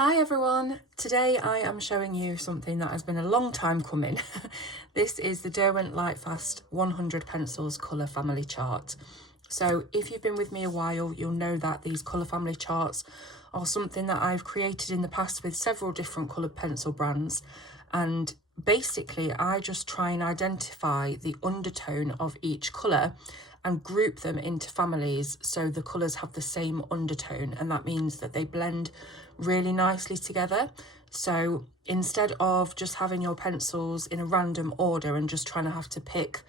Hi everyone, today I am showing you something that has been a long time coming. This is the Derwent Lightfast 100 pencils colour family chart. So if you've been with me a while, you'll know that these colour family charts are something that I've created in the past with several different coloured pencil brands, and basically I just try and identify the undertone of each colour and group them into families so the colours have the same undertone, and that means that they blend really nicely together. So instead of just having your pencils in a random order and just trying to have to pick,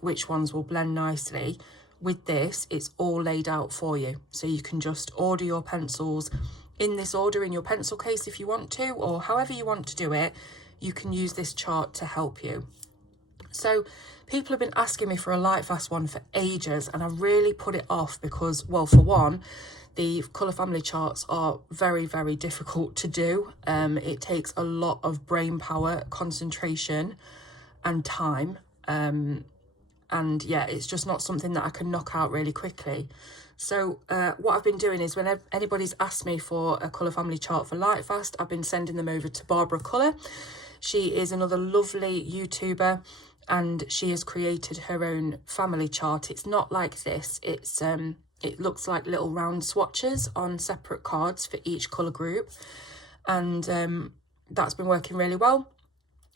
which ones will blend nicely, with this it's all laid out for you. So you can just order your pencils in this order in your pencil case if you want to, or however you want to do it. You can use this chart to help you. So people have been asking me for a Lightfast one for ages, and I really put it off because, well, for one, the colour family charts are very, very difficult to do. It takes a lot of brain power, concentration and time. And yeah, it's just not something that I can knock out really quickly. So what I've been doing is whenever anybody's asked me for a colour family chart for Lightfast, I've been sending them over to Barbara Colour. She is another lovely YouTuber, and she has created her own family chart. It's not like this. It looks like little round swatches on separate cards for each colour group, and that's been working really well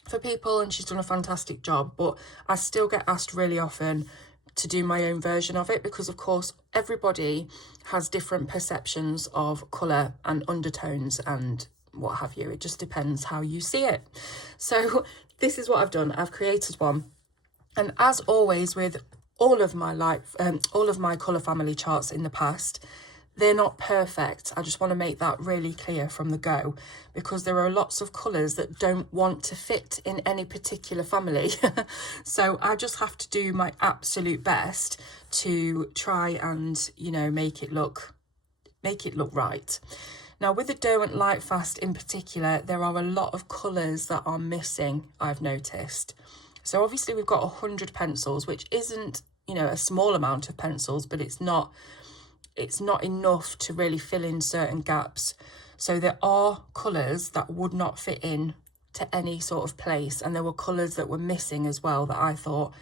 for people, and she's done a fantastic job. But I still get asked really often to do my own version of it because, of course, everybody has different perceptions of colour and undertones and what have you. It just depends how you see it. So this is what I've done. I've created one, and as always with all of my colour family charts in the past, they're not perfect. I just want to make that really clear from the go, because there are lots of colours that don't want to fit in any particular family. So I just have to do my absolute best to try and, make it look right. Now, with the Derwent Lightfast in particular, there are a lot of colours that are missing, I've noticed. So obviously we've got 100 pencils, which isn't, a small amount of pencils, but it's not enough to really fill in certain gaps. So there are colours that would not fit in to any sort of place, and there were colours that were missing as well that I thought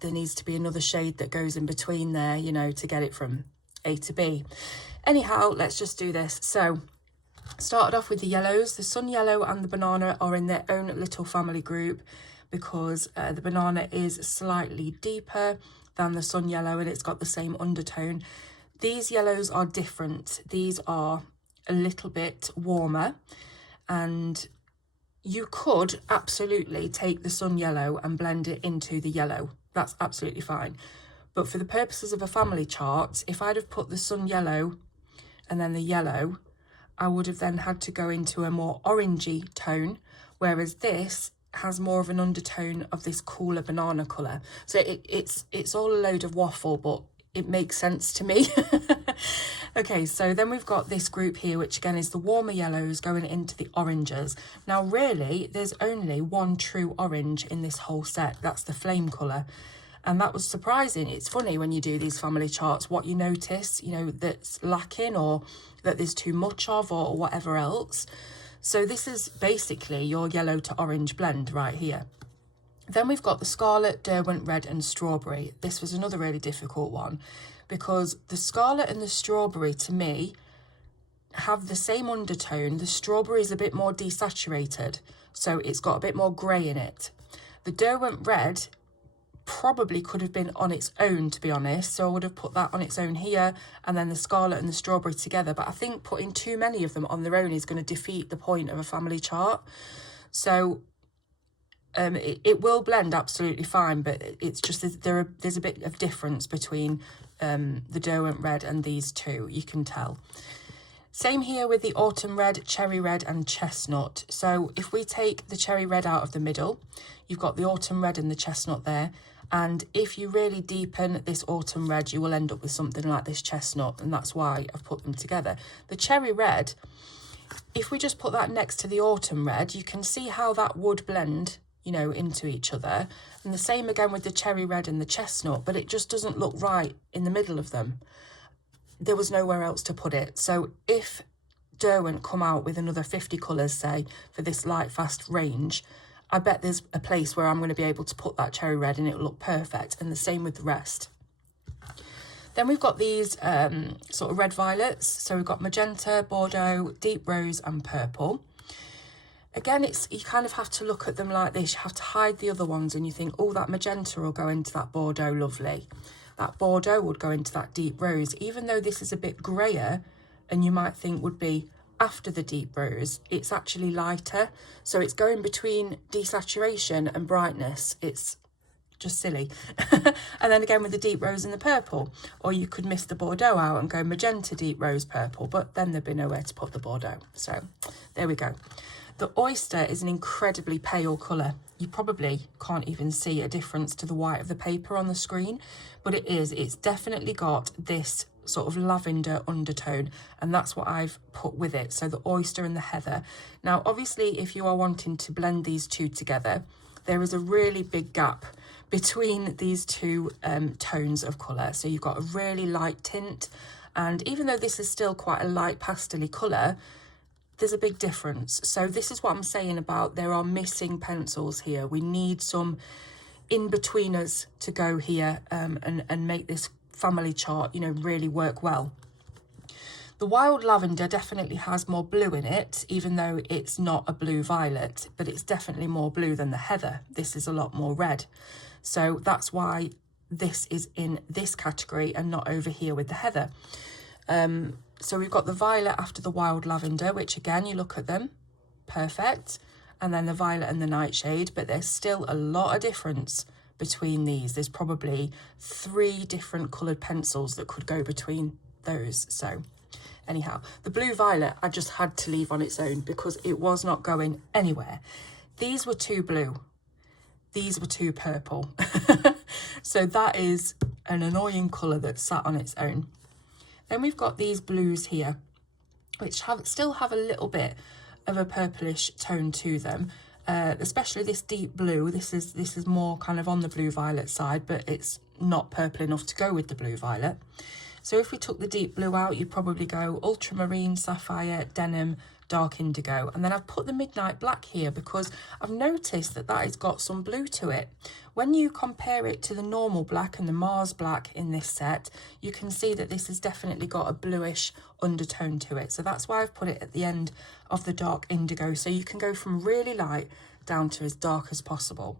there needs to be another shade that goes in between there, to get it from A to B. Anyhow, let's just do this. So started off with the yellows. The sun yellow and the banana are in their own little family group because the banana is slightly deeper than the sun yellow and it's got the same undertone. These yellows are different. These are a little bit warmer, and you could absolutely take the sun yellow and blend it into the yellow. That's absolutely fine. But for the purposes of a family chart, if I'd have put the sun yellow and then the yellow, I would have then had to go into a more orangey tone, whereas this has more of an undertone of this cooler banana colour. So it's all a load of waffle, but it makes sense to me. Okay, so then we've got this group here, which again is the warmer yellows going into the oranges. Now really, there's only one true orange in this whole set. That's the flame colour. And that was surprising. It's funny when you do these family charts, what you notice, that's lacking or that there's too much of or whatever else. So this is basically your yellow to orange blend right here. Then we've got the scarlet, Derwent red and strawberry. This was another really difficult one because the scarlet and the strawberry to me have the same undertone. The strawberry is a bit more desaturated, so it's got a bit more grey in it. The Derwent red probably could have been on its own, to be honest, so I would have put that on its own here and then the scarlet and the strawberry together, but I think putting too many of them on their own is going to defeat the point of a family chart. So it will blend absolutely fine, but it's just there's a bit of difference between the Derwent red and these two, you can tell. Same here with the autumn red, cherry red and chestnut. So if we take the cherry red out of the middle, you've got the autumn red and the chestnut there. And if you really deepen this autumn red, you will end up with something like this chestnut, and that's why I've put them together. The cherry red, if we just put that next to the autumn red, you can see how that would blend, into each other. And the same again with the cherry red and the chestnut, but it just doesn't look right in the middle of them. There was nowhere else to put it. So if Derwent come out with another 50 colours, say, for this Lightfast range, I bet there's a place where I'm going to be able to put that cherry red and it'll look perfect, and the same with the rest. Then we've got these sort of red violets. So we've got magenta, Bordeaux, deep rose and purple. Again, you kind of have to look at them like this. You have to hide the other ones and you think, oh, that magenta will go into that Bordeaux, lovely. That Bordeaux would go into that deep rose. Even though this is a bit grayer and you might think would be after the deep rose, it's actually lighter. So it's going between desaturation and brightness. It's just silly. And then again with the deep rose and the purple, or you could miss the Bordeaux out and go magenta, deep rose, purple, but then there'd be nowhere to put the Bordeaux. So there we go. The oyster is an incredibly pale colour. You probably can't even see a difference to the white of the paper on the screen, but it's definitely got this sort of lavender undertone, and that's what I've put with it. So the oyster and the heather. Now obviously if you are wanting to blend these two together, there is a really big gap between these two tones of colour. So you've got a really light tint, and even though this is still quite a light pastel-y colour, there's a big difference. So this is what I'm saying about there are missing pencils here. We need some in-betweeners to go here and make this family chart, you know, really work well. The wild lavender definitely has more blue in it, even though it's not a blue violet, but it's definitely more blue than the heather. This is a lot more red. So that's why this is in this category and not over here with the heather. So we've got the violet after the wild lavender, which again, you look at them, perfect. And then the violet and the nightshade, but there's still a lot of difference between these. There's probably 3 different coloured pencils that could go between those. So anyhow, the blue violet I just had to leave on its own because it was not going anywhere. These were too blue. These were too purple. So that is an annoying colour that sat on its own. Then we've got these blues here, which still have a little bit of a purplish tone to them, especially this deep blue. This is more kind of on the blue violet side, but it's not purple enough to go with the blue violet. So if we took the deep blue out, you'd probably go ultramarine, sapphire, denim, dark indigo. And then I've put the midnight black here because I've noticed that has got some blue to it. When you compare it to the normal black and the Mars black in this set, you can see that this has definitely got a bluish undertone to it. So that's why I've put it at the end of the dark indigo. So you can go from really light down to as dark as possible.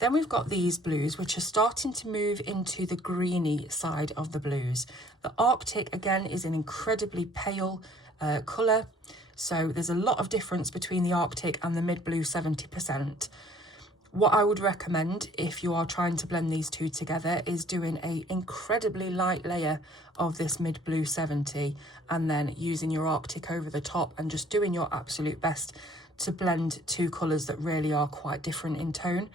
Then we've got these blues, which are starting to move into the greeny side of the blues. The Arctic, again, is an incredibly pale colour. So there's a lot of difference between the Arctic and the mid-blue 70%. What I would recommend if you are trying to blend these two together is doing an incredibly light layer of this mid-blue 70 and then using your Arctic over the top and just doing your absolute best to blend two colours that really are quite different in tone.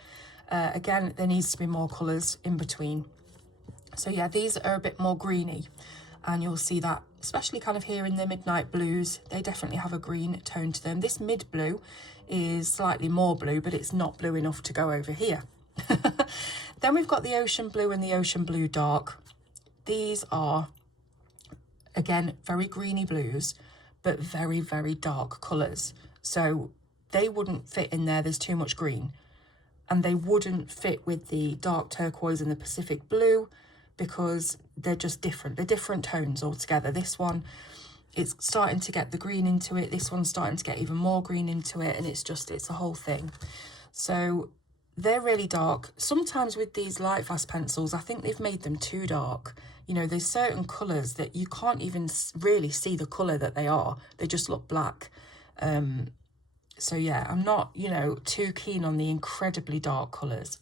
Again, there needs to be more colours in between. So yeah, these are a bit more greeny, and you'll see that, especially kind of here in the midnight blues, they definitely have a green tone to them. This mid blue is slightly more blue, but it's not blue enough to go over here. Then we've got the ocean blue and the ocean blue dark. These are, again, very greeny blues, but very, very dark colours. So they wouldn't fit in there. There's too much green. And they wouldn't fit with the dark turquoise and the Pacific blue because they're just different. They're different tones altogether. This one, it's starting to get the green into it. This one's starting to get even more green into it. And it's a whole thing. So they're really dark. Sometimes with these Lightfast pencils, I think they've made them too dark. You know, there's certain colours that you can't even really see the colour that they are. They just look black. So yeah, I'm not, you know, too keen on the incredibly dark colours.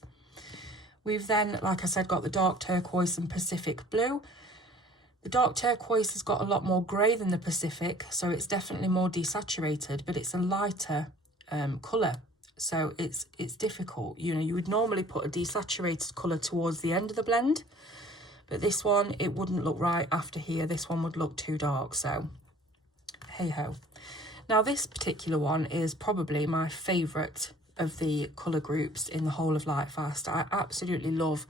We've then, like I said, got the dark turquoise and Pacific blue. The dark turquoise has got a lot more grey than the Pacific, so it's definitely more desaturated, but it's a lighter colour. So it's difficult. You know, you would normally put a desaturated colour towards the end of the blend, but this one, it wouldn't look right after here. This one would look too dark, so hey ho. Now this particular one is probably my favourite of the colour groups in the whole of Lightfast. I absolutely love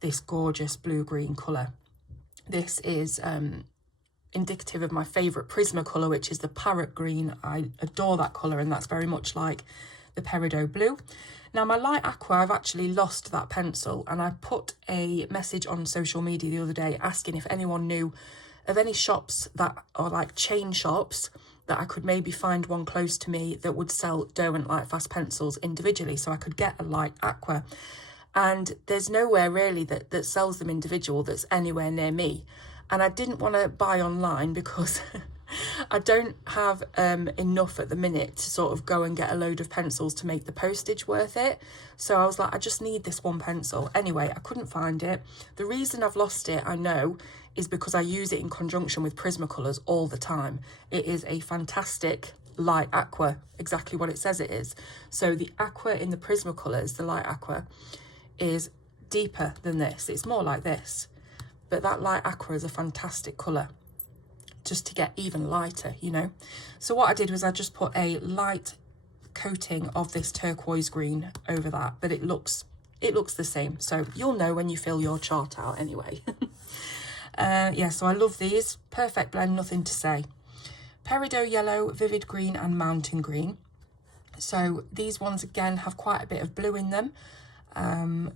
this gorgeous blue-green colour. This is indicative of my favourite Prismacolor, which is the parrot green. I adore that colour, and that's very much like the peridot blue. Now my light aqua, I've actually lost that pencil, and I put a message on social media the other day asking if anyone knew of any shops that are like chain shops that I could maybe find one close to me that would sell Derwent Lightfast pencils individually, so I could get a light aqua. And there's nowhere really that sells them individual that's anywhere near me. And I didn't want to buy online because I don't have enough at the minute to sort of go and get a load of pencils to make the postage worth it. So I was like, I just need this one pencil. Anyway, I couldn't find it. The reason I've lost it, I know, is because I use it in conjunction with Prismacolors all the time. It is a fantastic light aqua, exactly what it says it is. So the aqua in the Prismacolors, the light aqua, is deeper than this. It's more like this. But that light aqua is a fantastic colour, just to get even lighter, you know. So what I did was I just put a light coating of this turquoise green over that, but it looks the same. So you'll know when you fill your chart out anyway. Yeah, so I love these. Perfect blend, nothing to say. Peridot yellow, vivid green and mountain green. So these ones again have quite a bit of blue in them.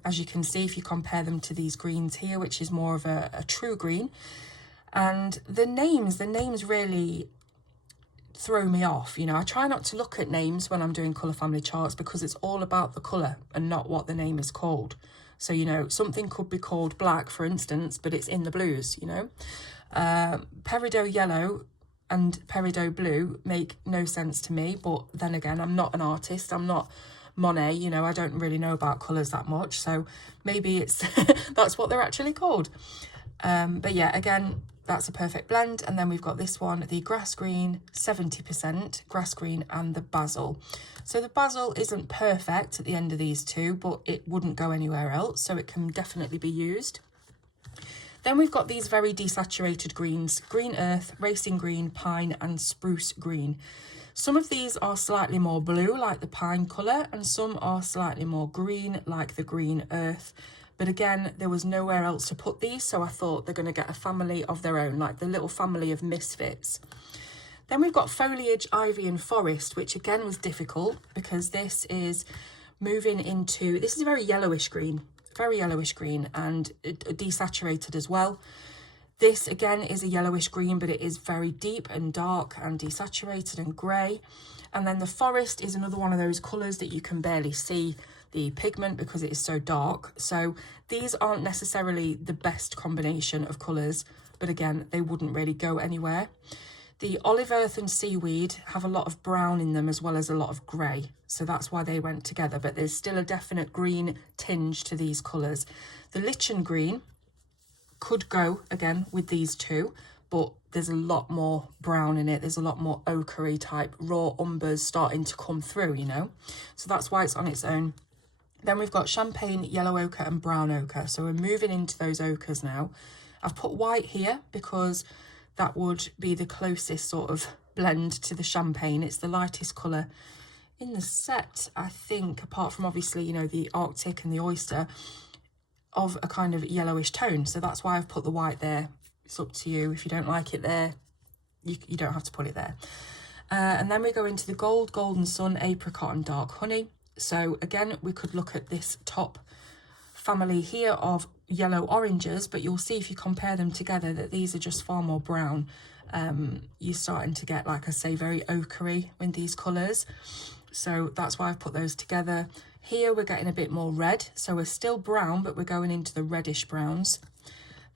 As you can see, if you compare them to these greens here, which is more of a true green. And the names really throw me off. You know, I try not to look at names when I'm doing colour family charts because it's all about the colour and not what the name is called. So, you know, something could be called black, for instance, but it's in the blues, you know. Peridot yellow and peridot blue make no sense to me, but then again, I'm not an artist. I'm not Monet, you know, I don't really know about colours that much, so maybe it's that's what they're actually called. But yeah, again, that's a perfect blend. And then we've got this one, the grass green, 70% grass green, and the basil. So the basil isn't perfect at the end of these two, but it wouldn't go anywhere else, so it can definitely be used. Then we've got these very desaturated greens: green earth, racing green, pine and spruce green. Some of these are slightly more blue, like the pine colour, and some are slightly more green, like the green earth. But again, there was nowhere else to put these, so I thought they're going to get a family of their own, like the little family of misfits. Then we've got foliage, ivy and forest, which again was difficult because this is moving into, this is a very yellowish green, and desaturated as well. This again is a yellowish green, but it is very deep and dark and desaturated and grey. And then the forest is another one of those colours that you can barely see the pigment because it is so dark. So these aren't necessarily the best combination of colours, but again, they wouldn't really go anywhere. The olive earth and seaweed have a lot of brown in them as well as a lot of grey, so that's why they went together, but there's still a definite green tinge to these colours. The lichen green could go again with these two, but there's a lot more brown in it. There's a lot more ochre type raw umbers starting to come through, you know, so that's why it's on its own. Then we've got champagne, yellow ochre and brown ochre, so we're moving into those ochres now. I've put white here because that would be the closest sort of blend to the champagne. It's the lightest colour in the set, I think, apart from obviously, you know, the Arctic and the oyster, of a kind of yellowish tone. So that's why I've put the white there. It's up to you. If you don't like it there, you don't have to put it there. And then we go into the gold, golden sun, apricot and dark honey. So again, we could look at this top family here of yellow oranges, but you'll see if you compare them together that these are just far more brown. You're starting to get, like I say, very ochre in these colours. So that's why I've put those together. Here we're getting a bit more red, so we're still brown, but we're going into the reddish browns.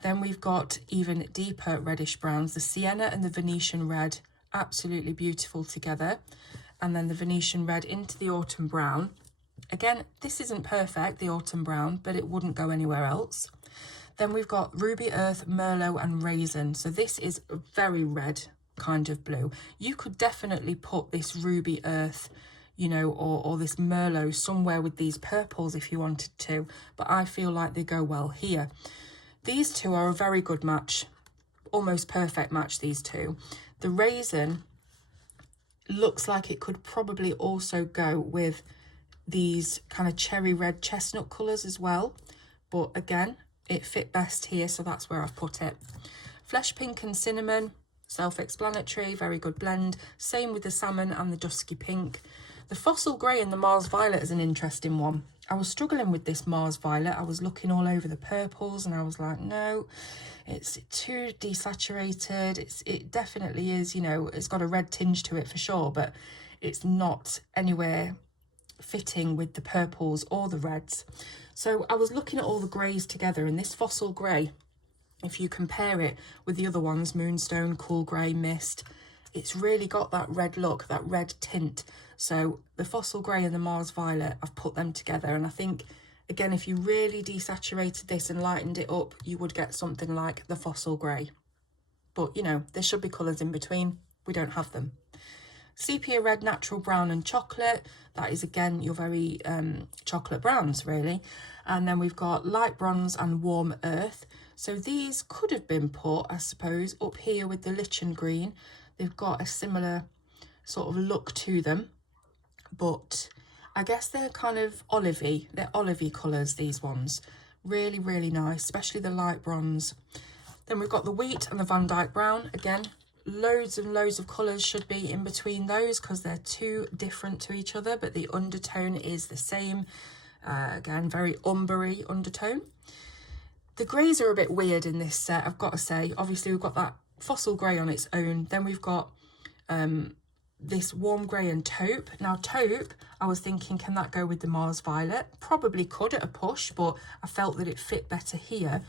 Then we've got even deeper reddish browns, the sienna and the Venetian red, absolutely beautiful together. And then the Venetian red into the autumn brown. Again, this isn't perfect, the autumn brown, but it wouldn't go anywhere else. Then we've got ruby earth, merlot and raisin. So this is a very red kind of blue. You could definitely put this ruby earth, you know, or this merlot somewhere with these purples if you wanted to, but I feel like they go well here. These two are a very good match, almost perfect match, these two. The raisin looks like it could probably also go with these kind of cherry red chestnut colours as well, but again, it fit best here, so that's where I've put it. Flesh pink and cinnamon, self-explanatory, very good blend. Same with the salmon and the dusky pink. The fossil grey and the Mars violet is an interesting one. I was struggling with this Mars violet. I was looking all over the purples and I was like, no, it's too desaturated. It definitely is, you know, it's got a red tinge to it for sure, but it's not anywhere fitting with the purples or the reds. So I was looking at all the greys together, and this fossil grey, if you compare it with the other ones, Moonstone, Cool Grey, Mist, it's really got that red look, that red tint. So the fossil grey and the Mars violet, I've put them together, and I think, again, if you really desaturated this and lightened it up, you would get something like the fossil grey. But, you know, there should be colours in between. We don't have them. Sepia red, natural brown and chocolate. That is, again, your very chocolate browns, really. And then we've got light bronze and warm earth. So these could have been put, I suppose, up here with the lichen green. They've got a similar sort of look to them, but I guess they're kind of olivey. They're olivey colours, these ones. Really, really nice, especially the light bronze. Then we've got the wheat and the Van Dyke brown. Again, loads and loads of colours should be in between those because they're too different to each other, but the undertone is the same. Again, very umbery undertone. The greys are a bit weird in this set, I've got to say. Obviously, we've got that fossil grey on its own. Then we've got this warm grey and taupe. Now, taupe, I was thinking, can that go with the Mars violet? Probably could at a push, but I felt that it fit better here,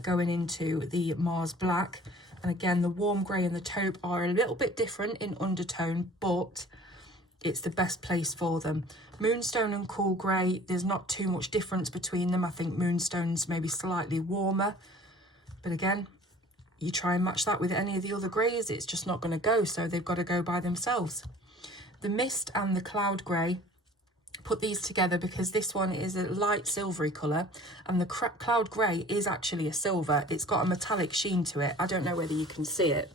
going into the Mars black. And again, the warm grey and the taupe are a little bit different in undertone, but it's the best place for them. Moonstone and Cool Grey, there's not too much difference between them. I think Moonstone's maybe slightly warmer, but again, you try and match that with any of the other greys, it's just not going to go, so they've got to go by themselves. The Mist and the Cloud Grey, put these together because this one is a light silvery colour and the Cloud Grey is actually a silver. It's got a metallic sheen to it. I don't know whether you can see it,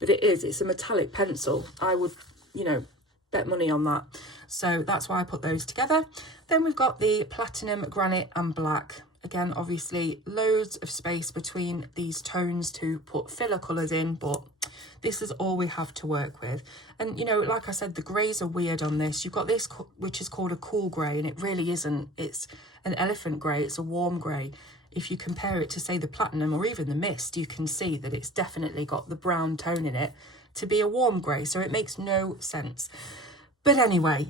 but it is. It's a metallic pencil. I would, you know, bet money on that. So that's why I put those together. Then we've got the Platinum, Granite and Black. Again, obviously loads of space between these tones to put filler colours in, but this is all we have to work with. And, you know, like I said, the greys are weird on this. You've got this, which is called a cool grey, and it really isn't. It's an elephant grey. It's a warm grey. If you compare it to, say, the Platinum or even the Mist, you can see that it's definitely got the brown tone in it to be a warm grey, so it makes no sense. But anyway,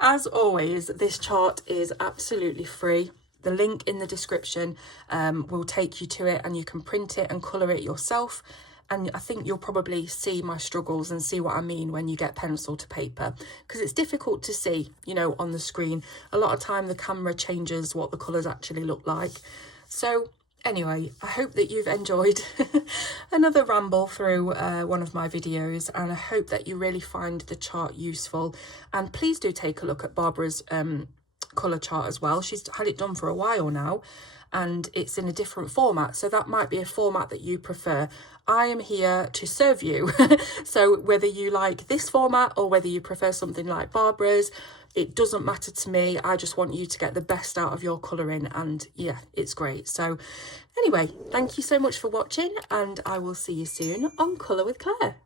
as always, this chart is absolutely free. The link in the description will take you to it, and you can print it and colour it yourself. And I think you'll probably see my struggles and see what I mean when you get pencil to paper, because it's difficult to see, you know, on the screen. A lot of time the camera changes what the colours actually look like. So anyway, I hope that you've enjoyed another ramble through one of my videos, and I hope that you really find the chart useful. And please do take a look at Barbara's colour chart as well. She's had it done for a while now, and it's in a different format, so that might be a format that you prefer. I am here to serve you. So whether you like this format or whether you prefer something like Barbara's, it doesn't matter to me. I just want you to get the best out of your colouring, and yeah, it's great. So anyway, thank you so much for watching, and I will see you soon on Colour with Claire.